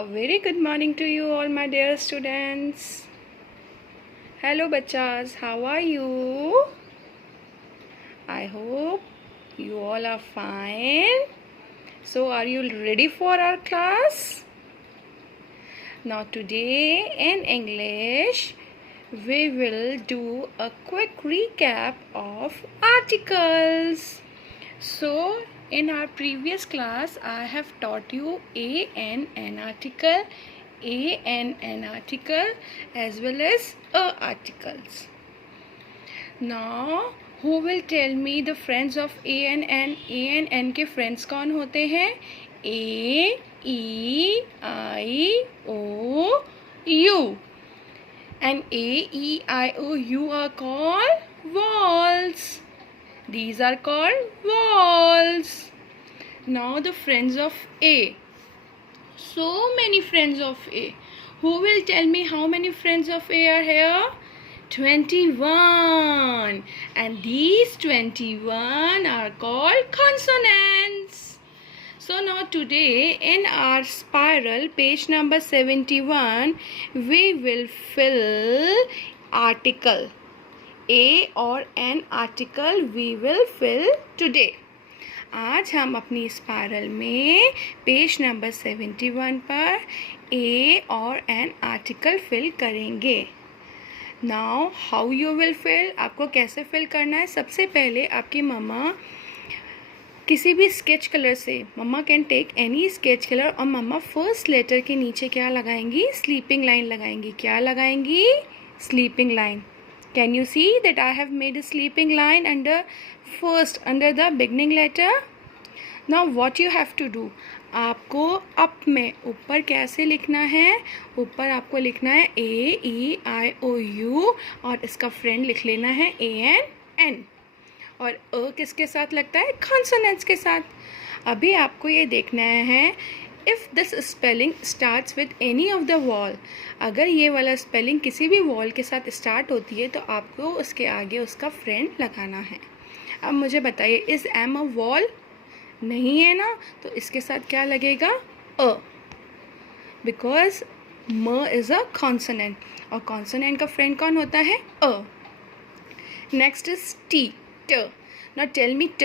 A very good morning to you all, my dear students. Hello bachas, how are you? I hope you all are fine. So are you ready for our class? Now today in English we will do a quick recap of articles. So in our previous class I have taught you an article, an article as well as a articles. Now who will tell me the friends of an n के friends कौन होते हैं? A, E, I, O, U. And A, E, I, O, U are called vowels. These are called vowels. Now the friends of A. So many friends of A. Who will tell me how many friends of A are here? 21. And these 21 are called consonants. So now today in our spiral, page number 71, we will fill article. A और an article we will fill today. आज हम अपनी spiral में page number 71 पर A और an article fill करेंगे. Now how you will fill? आपको कैसे फिल करना है? सबसे पहले आपकी मम्मा किसी भी स्केच कलर से, mama can take any sketch colour, और मम्मा फर्स्ट लेटर के नीचे क्या लगाएंगी? स्लीपिंग लाइन लगाएंगी. क्या लगाएंगी? Sleeping line. Can you see that I have made a sleeping line under the beginning letter? Now what you have to do? आपको up में ऊपर कैसे लिखना है? ऊपर आपको लिखना है AEIOU और इसका फ्रेंड लिख लेना है AN. और अ किसके साथ लगता है? कॉन्सोनेंट्स के साथ. अभी आपको ये देखना है if this spelling starts with any of the wall. अगर ये वाला स्पेलिंग किसी भी वॉल के साथ स्टार्ट होती है तो आपको उसके आगे उसका फ्रेंड लगाना है. अब मुझे बताइए, इज़ एम अ वॉल? नहीं है ना, तो इसके साथ क्या लगेगा? अ, बिकॉज म इज़ अ कॉन्सोनेंट और कॉन्सोनेंट का फ्रेंड कौन होता है? अ. नेक्स्ट इज टी, ट. नाउ टेल मी ट.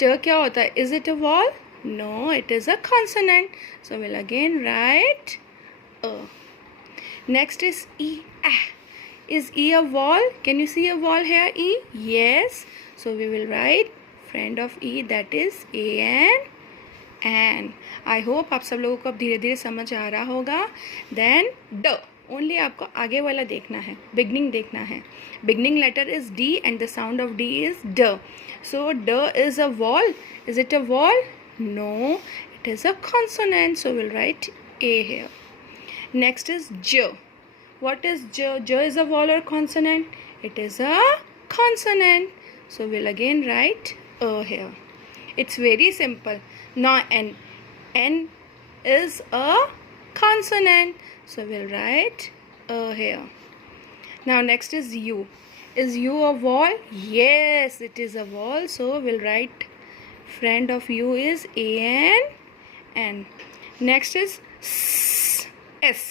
ट क्या होता है? Is it a vowel? No, it is a consonant. So we'll again write a. Next is E. Is E a vowel? Can you see a vowel here? E? Yes. So we will write friend of E, that is an. I hope आप सब लोगों को अब धीरे धीरे समझ आ रहा होगा. Then D. ओनली आपको आगे वाला देखना है, बिगनिंग देखना है. Beginning letter is D and the sound of D is D. So D is a vowel. Is it a vowel? No, it is a consonant. So we'll write A here. Next is J. What is J? J is a vowel or consonant? It is a consonant. So we'll again write A here. It's very simple. Now N. N is a consonant. So we'll write A here. Now next is U. Is U a vowel? Yes, it is a vowel. So we'll write friend of U is AN. Next is S.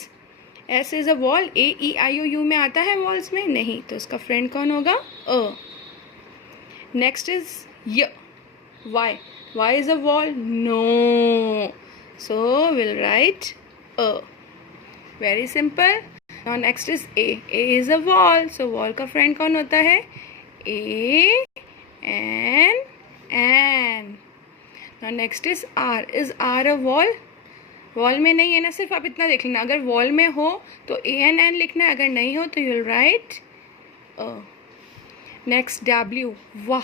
S is a vowel. AEIOU में आता है walls में? नहीं, तो इसका friend कौन होगा? अ. Next is Y. Y. Y is a vowel? No. So we'll write A. Very simple. Now next is A. A is a vowel. So vowel का फ्रेंड कौन होता है? AN. Now next is R. Is R a vowel? Wall में नहीं है ना, सिर्फ आप इतना देख लेना. अगर वॉल में हो तो AN लिखना है, अगर नहीं हो तो you'll write A. Next W. वाह.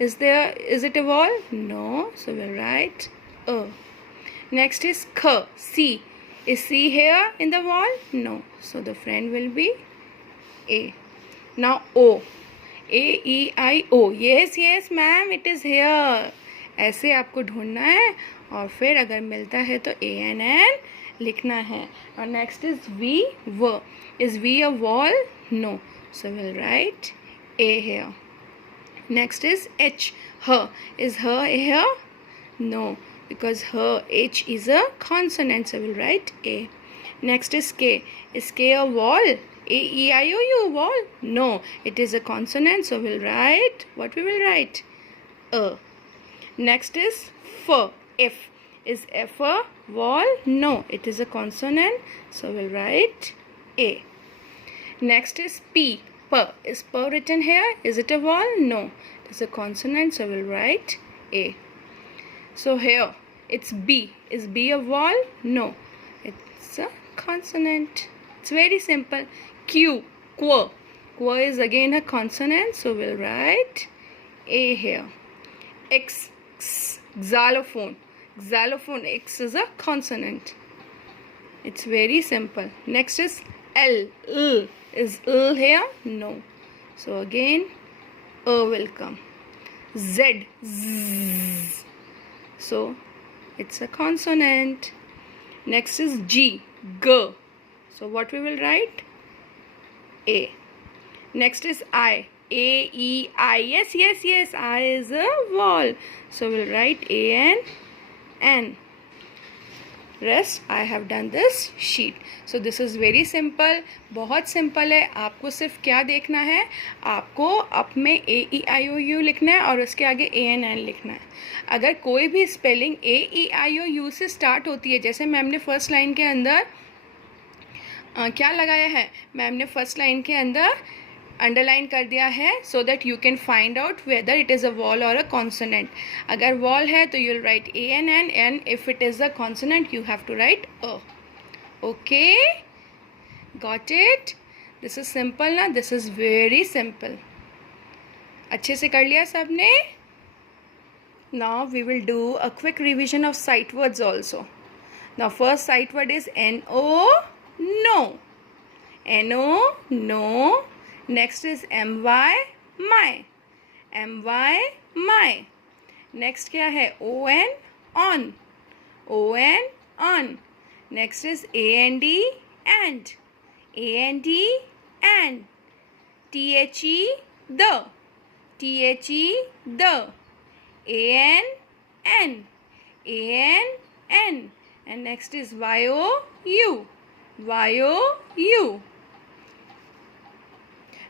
Is it a vowel? No. So we'll write A. Next is K. C. Is C here in the vowel? No. So the friend will be A. Now O. AEIO. Yes ma'am, it is here. ऐसे आपको ढूंढना है और फिर अगर मिलता है तो AN लिखना है. और next is V. W. Is V a vowel? No. So we'll write A here. Next is H. H. Is H here? No. because her H is a consonant, so we'll write A. Next is K. Is K a vowel? A-E-I-O-U, vowel? No, it is a consonant, so we'll write, what we will write? A. Next is F. F. Is F a vowel? No, it is a consonant, so we'll write A. Next is P. P. Is P written here? Is it a vowel? No, it is a consonant, so we'll write A. So here, it's B. Is B a vowel? No, it's a consonant. It's very simple. Q. Qu. Qu is again a consonant, so we'll write A here. X. X. Xylophone. Xylophone. X is a consonant. It's very simple. Next is L. L. Is L here? No. So again, A will come. Z. Z. So it's a consonant. Next is G. G. So what we will write? A. Next is I. A, E, I. Yes, yes, yes. I is a vowel. So we'll write A and N. Rest I have done this sheet. So this is very simple. बहुत simple है. आपको सिर्फ क्या देखना है? आपको up में A-E-I-O-U लिखना है और उसके आगे A-N-N लिखना है. अगर कोई भी स्पेलिंग A-E-I-O-U से स्टार्ट होती है, जैसे मैम ने फर्स्ट लाइन के अंदर क्या लगाया है? मैम ने फर्स्ट लाइन के अंदर अंडरलाइन कर दिया है, so that you can find out whether it is a vowel और अ कॉन्सोनेंट. अगर वॉल है तो you'll write A-N-N, and if it is a consonant you have to write a. Okay, got it? This is simple ना? This is very simple. अच्छे से कर लिया सबने? Now we will do a quick revision of sight words also. Now first sight word is N-O, no. N-O, no. Next is M-Y, my. M-Y, my. Next क्या है? O-N, on. O-N, on. Next is A-N-D, and. A-N-D, and. T-H-E, the. T-H-E, the. A-N-N. A-N-N. And next is Y-O-U. Y-O-U.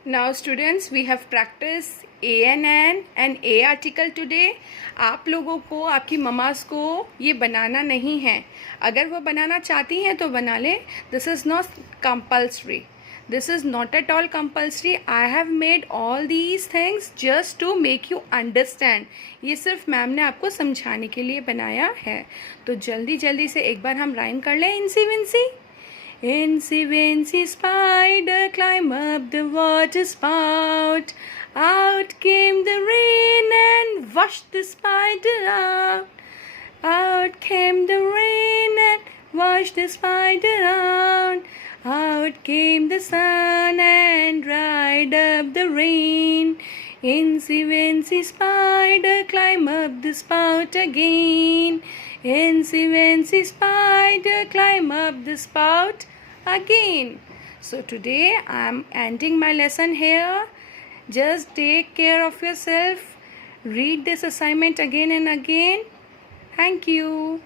Now students, we have practiced A-N-N and A article today. आप लोगों को, आपकी Mama's को ये बनाना नहीं है. अगर वो बनाना चाहती हैं तो बना लें. This is not compulsory. This is not at all compulsory. I have made all these things just to make you understand. ये सिर्फ मैम ने आपको समझाने के लिए बनाया है. तो जल्दी जल्दी से एक बार हम राइम कर लें. इंसी Vinci. Incy wincy spider climb up the water spout. Out came the rain and washed the spider out. Out came the rain and washed the spider out. Out came the sun and dried up the rain. Incy wincy spider climb up the spout again. Incy wincy spider climb up the spout again. So today I am ending my lesson here. Just take care of yourself. Read this assignment again and again. Thank you.